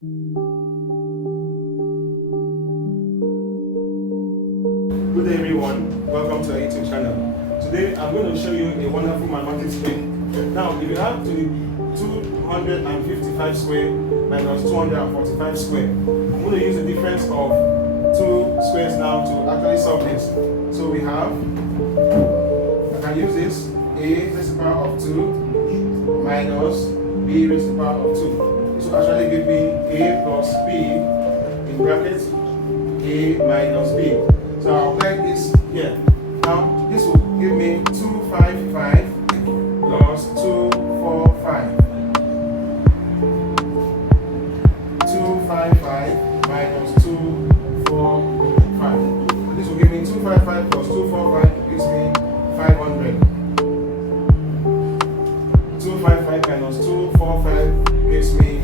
Good day everyone, welcome to our YouTube channel. Today I'm going to show you a wonderful mathematics thing. Now if you have to 255 square minus 245 square, I'm going to use the difference of two squares now to actually solve this. So we have, I can use this, a raised to the power of 2 minus b raised to the power of 2. This will actually give me a plus b in brackets a minus b. So I'll apply this here. Now this will give me 255 plus 245. 255 minus 245. So this will give me 255 plus 245 gives me 500. 255 minus 245 gives me